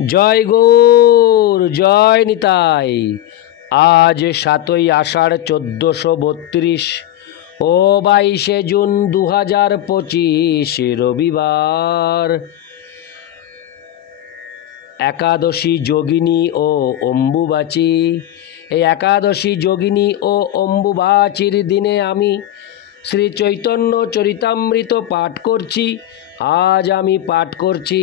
জয় গৌর, জয় নিতাই। আজ 7ই আষাঢ় 1432 ও 22শে জুন 2025 রবিবার। একাদশী যোগিনী ও অম্বুবাচী। এই একাদশী যোগিনী ও অম্বুবাচীর দিনে আমি শ্রী চৈতন্য চরিতামৃত পাঠ করছি। আজ আমি পাঠ করছি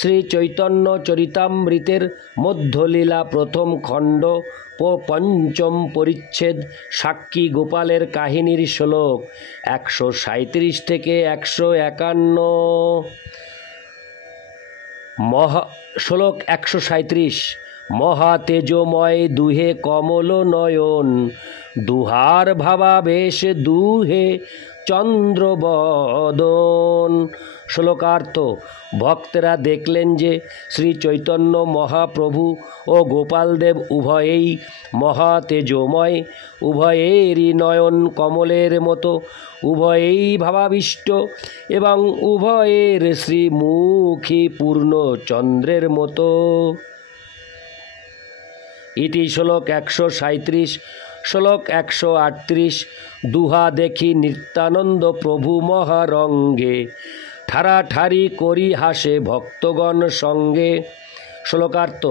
শ্রী চৈতন্য চরিতামৃতের মধ্যলীলা প্রথম খণ্ড ও পঞ্চম পরিচ্ছেদ সাক্ষী গোপালের কাহিনীর শ্লোক 137 থেকে 151। শ্লোক 137। মহা তেজময় দুহে কমল নয়ন, দুহার ভাবাবেশ দুহে চন্দ্রবদন। শ্লোকার্থ: ভক্তেরা দেখলেন যে শ্রী চৈতন্য মহাপ্রভু ও গোপালদেব উভয়েই মহা তেজময়, উভয়েরই নয়ন কমলের মতো, উভয়েই ভাবাবিষ্ট এবং উভয়ের শ্রীমুখী পূর্ণ চন্দ্রের মতো। ইতি শ্লোক 137। শ্লোক 138। দুহা দেখি নিত্যানন্দ প্রভু মহারঙ্গে, ঠাড়াঠাড়ি করি হাসে ভক্তগণ সঙ্গে। শ্লোকার্থ: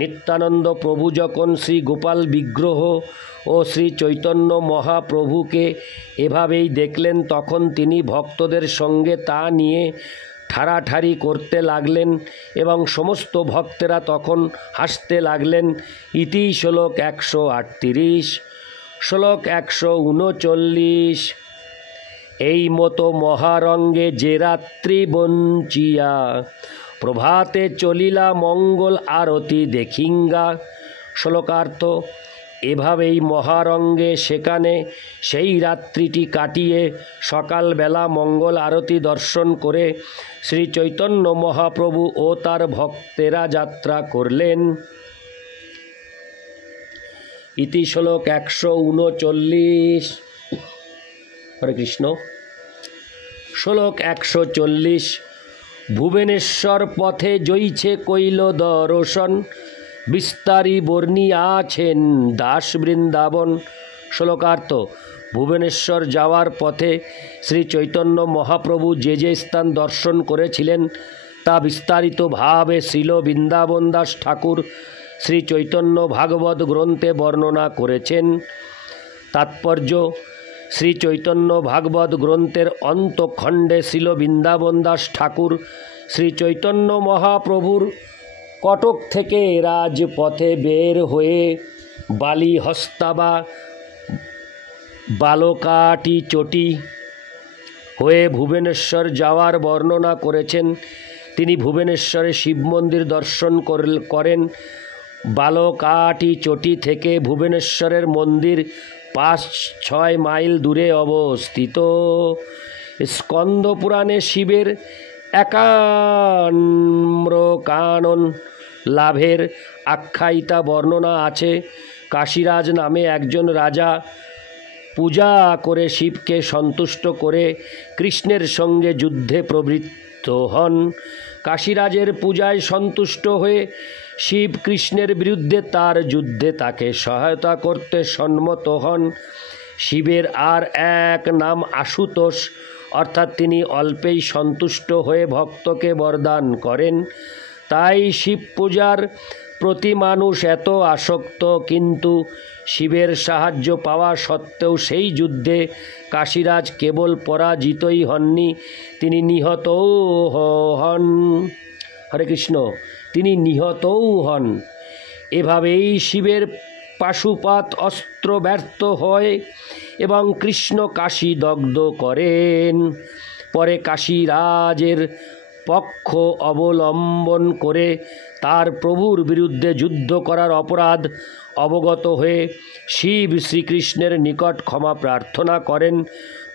নিত্যানন্দ প্রভু যখন শ্রী গোপাল বিগ্রহ ও শ্রী চৈতন্য মহাপ্রভুকে এভাবেই দেখলেন, তখন তিনি ভক্তদের সঙ্গে তা নিয়ে ঠাড়াঠাড়ি করতে লাগলেন এবং সমস্ত ভক্তেরা তখন হাসতে লাগলেন। ইতি শ্লোক 138। শ্লোক 139। এই মতো মহারঙ্গে যে রাত্রি বঞ্চিয়া, প্রভাতে চলিলা মঙ্গল আরতি দেখিঙ্গা। শ্লোকার্থ: এভাবেই মহারঙ্গে সেখানে সেই রাত্রিটি কাটিয়ে সকালবেলা মঙ্গল আরতি দর্শন করে শ্রী চৈতন্য মহাপ্রভু ও তার ভক্তেরা যাত্রা করলেন। ইতি শ্লোক 139। হরে কৃষ্ণ। শ্লোক 140। ভুবনেশ্বর পথে জইছে কইল দর্শন, বিস্তারী বর্ণিয়াছেন দাস বৃন্দাবন। শ্লোকার্থ: ভুবনেশ্বর যাওয়ার পথে শ্রী চৈতন্য মহাপ্রভু যে যে স্থান দর্শন করেছিলেন তা বিস্তারিতভাবে শ্রীল বৃন্দাবন দাস ঠাকুর শ্রী চৈতন্য ভাগবত গ্রন্থে বর্ণনা করেছেন। তাৎপর্য: শ্রী চৈতন্য ভাগবত গ্রন্থের অন্তখণ্ডে শ্রীল বৃন্দাবন দাস ঠাকুর শ্রী চৈতন্য মহাপ্রভুর কটক থেকে রাজপথে বের হয়ে বালিহস্তা বা বালকাটি চটি হয়ে ভুবনেশ্বর যাওয়ার বর্ণনা করেছেন। তিনি ভুবনেশ্বরে শিব মন্দির দর্শন করেন। বালকাটি চটি থেকে ভুবনেশ্বরের মন্দির 5-6 মাইল দূরে অবস্থিত। স্কন্দ পুরাণে শিবের একাম্র কানন লাভের আখ্যায়িতা বর্ণনা আছে। কাশীরাজ নামে একজন রাজা পূজা করে শিবকে সন্তুষ্ট করে কৃষ্ণের সঙ্গে যুদ্ধে প্রবৃত্ত হন। কাশীরাজের পূজায় সন্তুষ্ট হয়ে শিব কৃষ্ণের বিরুদ্ধে তার যুদ্ধে তাকে সহায়তা করতে সম্মত হন। শিবের আর এক নাম আশুতোষ, অর্থাৎ তিনি অল্পেই সন্তুষ্ট হয়ে ভক্তকে বরদান করেন। তাই শিব পূজার প্রতি মানুষ এত আসক্ত, কিন্তু শিবের সাহায্য পাওয়া সত্ত্বেও সেই যুদ্ধে কাশীরাজ কেবল পরাজিতই হননি, তিনি নিহতও হন। হরে কৃষ্ণ। তিনি নিহতও হন। এভাবেই শিবের পাশুপাত অস্ত্র ব্যর্থ হয় এবং কৃষ্ণ কাশী দগ্ধ করেন। পরে কাশীরাজের পক্ষ অবলম্বন করে তার প্রভুর বিরুদ্ধে যুদ্ধ করার অপরাধ অবগত হয়ে শিব শ্রীকৃষ্ণের নিকট ক্ষমা প্রার্থনা করেন।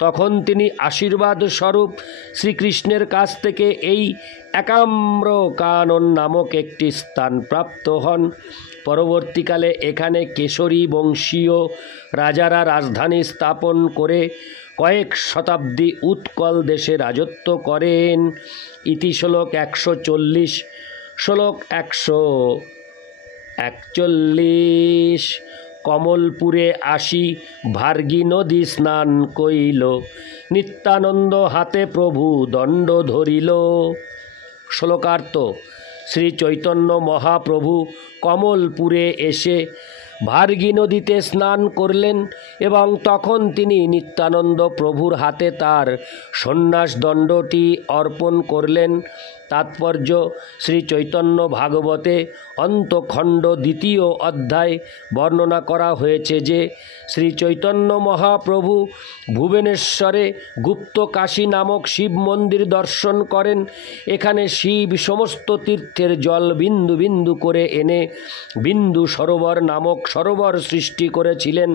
তখন তিনি আশীর্বাদ স্বরূপ শ্রীকৃষ্ণের কাছ থেকে এই একাম্র কানন নামক একটি স্থান প্রাপ্ত হন। পরবর্তীকালে এখানে কেশরী বংশীয় রাজারা রাজধানী স্থাপন করে কয়েক শতাব্দী উৎকল দেশে রাজত্ব করেন। ইতি শ্লোক 140। শ্লোক 141। কমলপুরে আসি ভার্গী নদী স্নান কইল, নিত্যানন্দ হাতে প্রভু দণ্ড ধরিল। শ্লোকার্থ: শ্রী চৈতন্য মহাপ্রভু কমলপুরে এসে ভার্গী নদীতে স্নান করলেন এবং তখন তিনি নিত্যানন্দ প্রভুর হাতে তার সন্ন্যাস দণ্ডটি অর্পণ করলেন। তাৎপর্য: শ্রী চৈতন্য ভাগবতে অন্তখণ্ড 2 অধ্যায় বর্ণনা করা হয়েছে যে শ্রী চৈতন্য মহাপ্রভু ভুবনেশ্বরে গুপ্ত কাশী নামক শিব মন্দির দর্শন করেন। এখানে শিব সমস্ত তীর্থের জল বিন্দু বিন্দু করে এনে বিন্দু সরোবর নামক সরোবর সৃষ্টি করেছিলেন।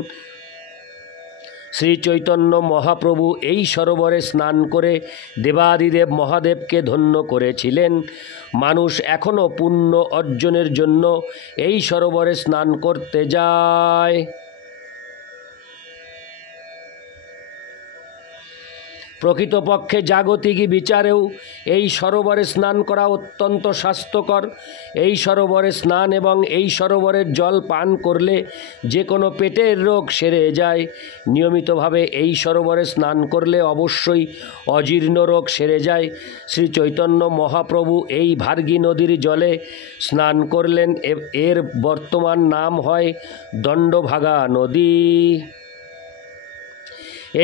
শ্রী চৈতন্য মহাপ্রভু এই সরোবরে স্নান করে দেবাদিদেব মহাদেবকে ধন্য করেছিলেন। মানুষ এখনও পুণ্য অর্জনের জন্য এই সরোবরে স্নান করতে যায়। প্রকৃতপক্ষে জাগতিক বিচারেও এই সরোবরে স্নান করা অত্যন্ত স্বাস্থ্যকর। এই সরোবরে স্নান এবং এই সরোবরের জল পান করলে যে কোনো পেটের রোগ সেরে যায়। নিয়মিতভাবে এই সরোবরে স্নান করলে অবশ্যই অজীর্ণ রোগ সেরে যায়। শ্রী চৈতন্য মহাপ্রভু এই ভার্গী নদীর জলে স্নান করলেন। এর বর্তমান নাম হয় দণ্ডভাগা নদী।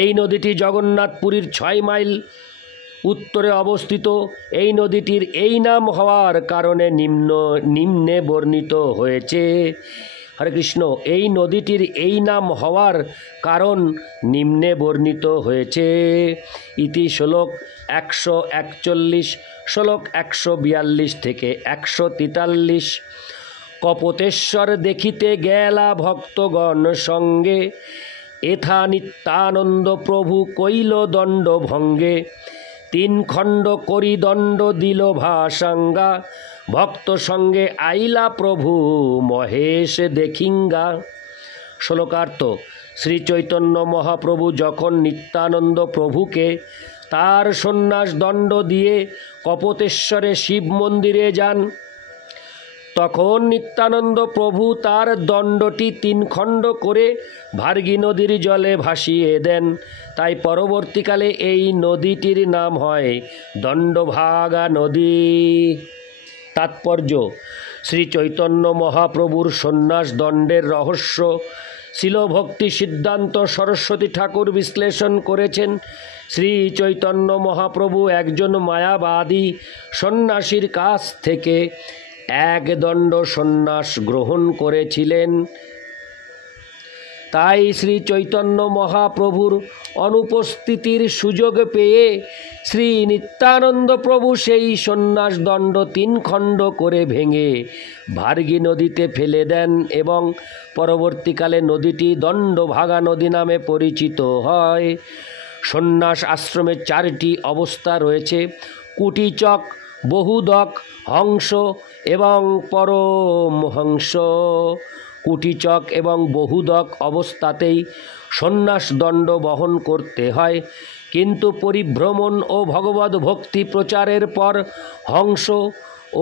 এই নদীটি জগন্নাথপুরীর 6 মাইল উত্তরে অবস্থিত। এই নদীটির এই নাম হওয়ার কারণে নিম্নে বর্ণিত হয়েছে। হরে কৃষ্ণ। এই নদীটির এই নাম হওয়ার কারণ নিম্নে বর্ণিত হয়েছে। ইতি শ্লোক 141, শ্লোক 142 থেকে 143। কপোতেশ্বর দেখিতে গেলা ভক্তগণ সঙ্গে, এথা নিত্যানন্দ প্রভু কইল দণ্ড ভঙ্গে। 3 খণ্ড করি দণ্ড দিল ভাসাঙ্গা, ভক্ত সঙ্গে আইলা প্রভু মহেশ দেখিঙ্গা। শ্লোকার্থ: শ্রী চৈতন্য মহাপ্রভু যখন নিত্যানন্দ প্রভুকে তার সন্ন্যাস দণ্ড দিয়ে কপোতেশ্বরে শিব মন্দিরে যান, তখন নিত্যানন্দ প্রভু তার দণ্ডটি 3 খণ্ড করে ভার্গী নদীর জলে ভাসিয়ে দেন। তাই পরবর্তীকালে এই নদীটির নাম হয় দণ্ডভাগা নদী। তাৎপর্য: শ্রী চৈতন্য মহাপ্রভুর সন্ন্যাস দণ্ডের রহস্য শিলভক্তি সিদ্ধান্ত সরস্বতী ঠাকুর বিশ্লেষণ করেছেন। শ্রী চৈতন্য মহাপ্রভু একজন মায়াবাদী সন্ন্যাসীর কাছ থেকে 1 দণ্ড সন্ন্যাস গ্রহণ করেছিলেন। তাই শ্রী চৈতন্য মহাপ্রভুর অনুপস্থিতির সুযোগ পেয়ে শ্রী নিত্যানন্দ প্রভু সেই সন্ন্যাস দণ্ড 3 খণ্ড করে ভেঙে ভার্গী নদীতে ফেলে দেন এবং পরবর্তীকালে নদীটি দণ্ডভাগা নদী নামে পরিচিত হয়। সন্ন্যাস আশ্রমের 4টি অবস্থা রয়েছে: কুটিচক, বহুদক, হংস এবং পরমহংস। কুটিচক এবং বহুদক অবস্থাতেই সন্ন্যাস দণ্ড বহন করতে হয়, কিন্তু পরিভ্রমণ ও ভগবদ্ ভক্তি প্রচারের পর হংস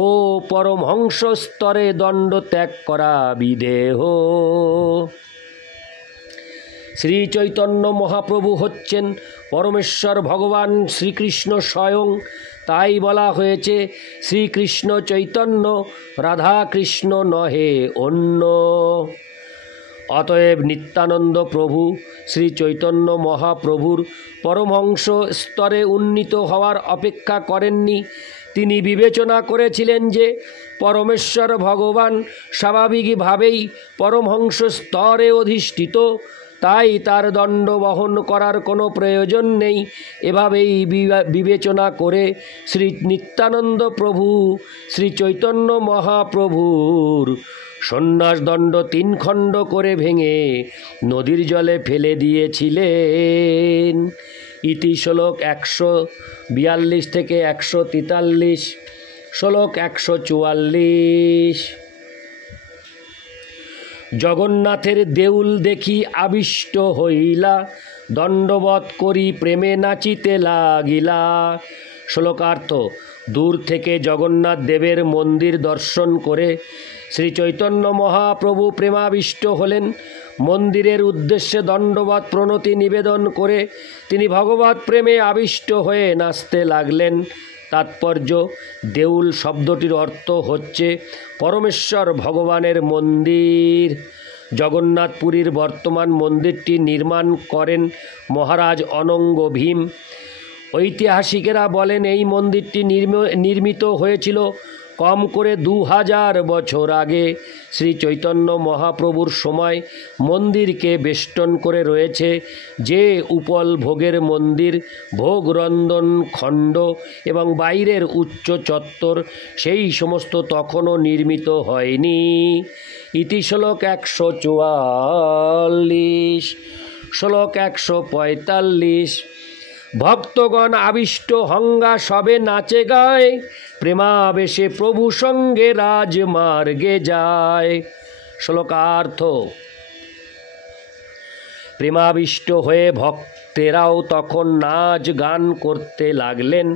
ও পরমহংস স্তরে দণ্ড ত্যাগ করা বিদেহ। শ্রী চৈতন্য মহাপ্রভু হচ্ছেন পরমেশ্বর ভগবান শ্রীকৃষ্ণ স্বয়ং। তাই বলা হয়েছে শ্রীকৃষ্ণ চৈতন্য, রাধাকৃষ্ণ নহে অন্য। অতএব নিত্যানন্দ প্রভু শ্রী চৈতন্য মহাপ্রভুর পরমহংস স্তরে উন্নীত হওয়ার অপেক্ষা করেননি। তিনি বিবেচনা করেছিলেন যে পরমেশ্বর ভগবান স্বাভাবিকভাবেই পরমহংস স্তরে অধিষ্ঠিত, তাই তার দণ্ড বহন করার কোনো প্রয়োজন নেই। এভাবেই বিবেচনা করে শ্রী নিত্যানন্দ প্রভু শ্রী চৈতন্য মহাপ্রভুর সন্ন্যাস দণ্ড 3 খণ্ড করে ভেঙে নদীর জলে ফেলে দিয়েছিলেন। ইতি শ্লোক 142 থেকে 143, শ্লোক 144। জগন্নাথের দেউল দেখি আবিষ্ট হইলা, দণ্ডবৎ করি প্রেমে নাচিতে লাগিলা। শ্লোকার্থ: দূর থেকে জগন্নাথ দেবের মন্দির দর্শন করে শ্রী চৈতন্য মহাপ্রভু প্রেমাবিষ্ট হলেন। মন্দিরের উদ্দেশ্যে দণ্ডবৎ প্রণতি নিবেদন করে তিনি ভগবৎ প্রেমে আবিষ্ট হয়ে নাচতে লাগলেন। তাৎপর্য, দেউল শব্দটির অর্থ হচ্ছে পরমেশ্বর ভগবানের মন্দির। জগন্নাথপুরীর বর্তমান মন্দিরটি নির্মাণ করেন মহারাজ অনঙ্গ ভীম। ঐতিহাসিকেরা বলেন এই মন্দিরটি নির্মিত হয়েছিল কম করে 2000 বছর আগে। শ্রী চৈতন্য মহাপ্রভুর সময় মন্দিরকে বেষ্টন করে রয়েছে যে উপল ভোগের মন্দির, ভোগ রন্ধন খণ্ড এবং বাইরের উচ্চ চত্বর, সেই সমস্ত তখনও নির্মিত হয়নি। ইতি শ্লোক 144। শ্লোক 145। ভক্তগণ আবিষ্ট হঙ্গা সবে নাচে গায়, প্রেমাবেশে প্রভু সঙ্গে রাজমার্গে যায়। শ্লোকার্থ, প্রেমাবিষ্ট হয়ে ভক্তেরাও তখন নাচ গান করতে লাগলেন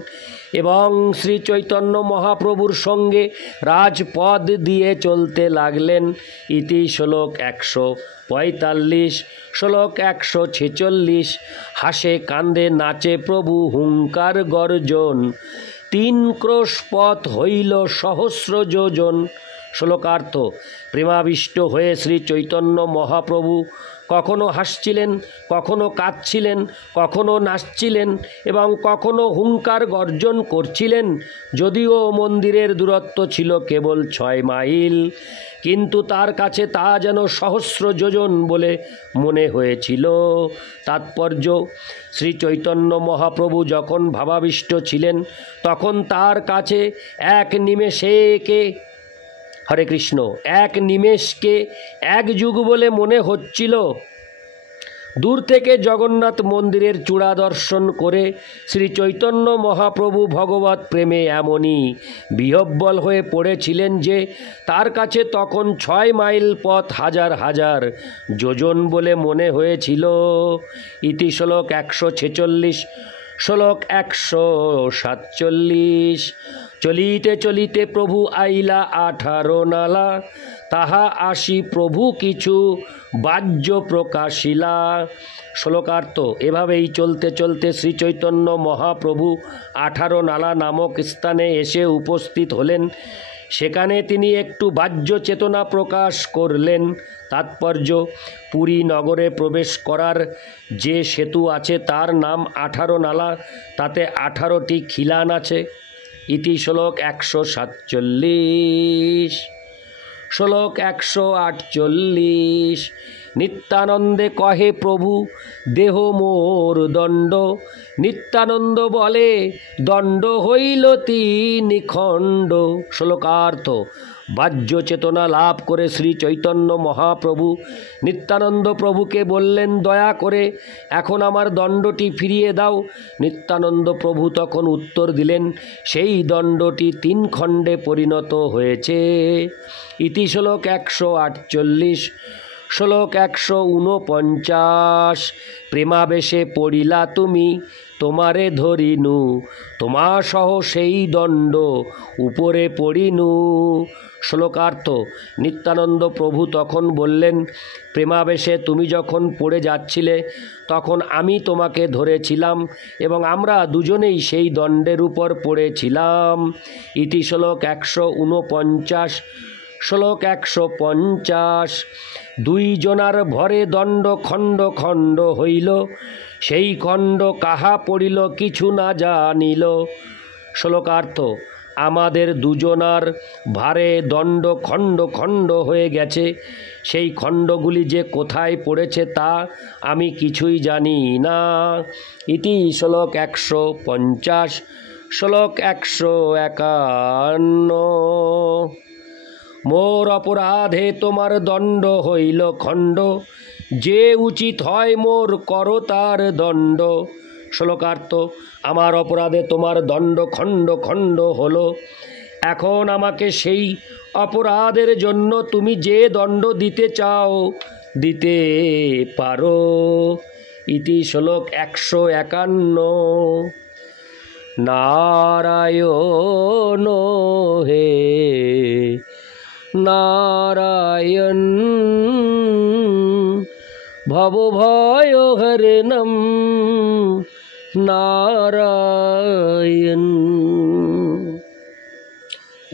এবং শ্রী চৈতন্য মহাপ্রভুর সঙ্গে রাজপদ দিয়ে চলতে লাগলেন। ইতি শ্লোক 145। শ্লোক 146। হাসে কান্দে নাচে প্রভু হুঙ্কার গর্জন, 3 ক্রোশ পথ হইল সহস্র যোজন। শ্লোকার্থ, প্রেমাবিষ্ট হয়ে শ্রী চৈতন্য মহাপ্রভু কখনো হাসছিলেন, কখনো কাঁদছিলেন, কখনো নাচছিলেন এবং কখনো হুঙ্কার গর্জন করছিলেন। যদিও মন্দিরের দূরত্ব ছিল কেবল 6 মাইল, কিন্তু তার কাছে তা যেন সহস্র যোজন বলে মনে হয়েছিল। তাৎপর্য, শ্রী চৈতন্য মহাপ্রভু যখন ভাবাবিষ্ট ছিলেন তখন তার কাছে এক নিমেষকে, হরে কৃষ্ণ, এক নিমেষকে 1 যুগ বলে মনে হচ্ছিল। দূর থেকে জগন্নাথ মন্দিরের চূড়া দর্শন করে শ্রী চৈতন্য মহাপ্রভু ভগবৎ প্রেমে এমনই বিহ্বল হয়ে পড়েছিলেন যে তার কাছে তখন 6 মাইল পথ হাজার হাজার যোজন বলে মনে হয়েছিল। ইতি শ্লোক 146। শ্লোক 147। চলিতে চলিতে প্রভু আইলা 18 নালা, তাহা আসি প্রভু কিছু বাহ্য প্রকাশিলা। শ্লোকার্থ, এভাবেই চলতে চলতে শ্রী চৈতন্য মহাপ্রভু 18 নালা নামক স্থানে এসে উপস্থিত হলেন। সেখানে তিনি একটু বাহ্য চেতনা প্রকাশ করলেন। তাৎপর্য, পুরী নগরে প্রবেশ করার যে সেতু আছে তার নাম 18 নালা, তাতে 18টি খিলান আছে। ইতি শ্লোক 147। শ্লোক 148। নিত্যানন্দে কহে প্রভু দেহ মোর দণ্ড, নিত্যানন্দ বলে দণ্ড হইল 3 খণ্ড। শ্লোকার্থ, বাহ্য চেতনা লাভ করে শ্রী চৈতন্য মহাপ্রভু নিত্যানন্দ প্রভুকে বললেন, দয়া করে এখন আমার দণ্ডটি ফিরিয়ে দাও। নিত্যানন্দ প্রভু তখন উত্তর দিলেন, সেই দণ্ডটি 3 খণ্ডে পরিণত হয়েছে। ইতি শ্লোক 148। শ্লোক 149। প্রেমাবেশে পড়িলা তুমি, তোমারে ধরিনু, তোমা সহ সেই দণ্ড উপরে পড়িনু। শ্লোকার্থ, নিত্যানন্দ প্রভু তখন বললেন, প্রেমাবেশে তুমি যখন পড়ে যাচ্ছিলে তখন আমি তোমাকে ধরেছিলাম এবং আমরা দুজনেই সেই দণ্ডের উপর পড়েছিলাম। ইতি শ্লোক 149। শ্লোক 150। 2 জনার ভরে দণ্ড খণ্ড খণ্ড হইল, সেই খণ্ড কাহা পড়িল কিছু না জানিল। শ্লোকার্থ, আমাদের 2 জনার ভারে দণ্ড খণ্ড খণ্ড হয়ে গেছে, সেই খণ্ডগুলি যে কোথায় পড়েছে তা আমি কিছুই জানি না। ইতি শ্লোক 150। শ্লোক 151। মোর অপরাধে তোমার দণ্ড হইল খণ্ড, যে উচিত হয় মোর করো তার দণ্ড। শ্লোকার্থ, আমার অপরাধে তোমার দণ্ড খণ্ড খণ্ড হলো, এখন আমাকে সেই অপরাধের জন্য তুমি যে দণ্ড দিতে চাও দিতে পারো। ইতি শ্লোক 151। নারায়ণ হে নারায়ণ ভবভয়হরণম নারায়ণ।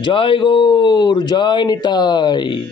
জয় গৌর, জয় নিতাই।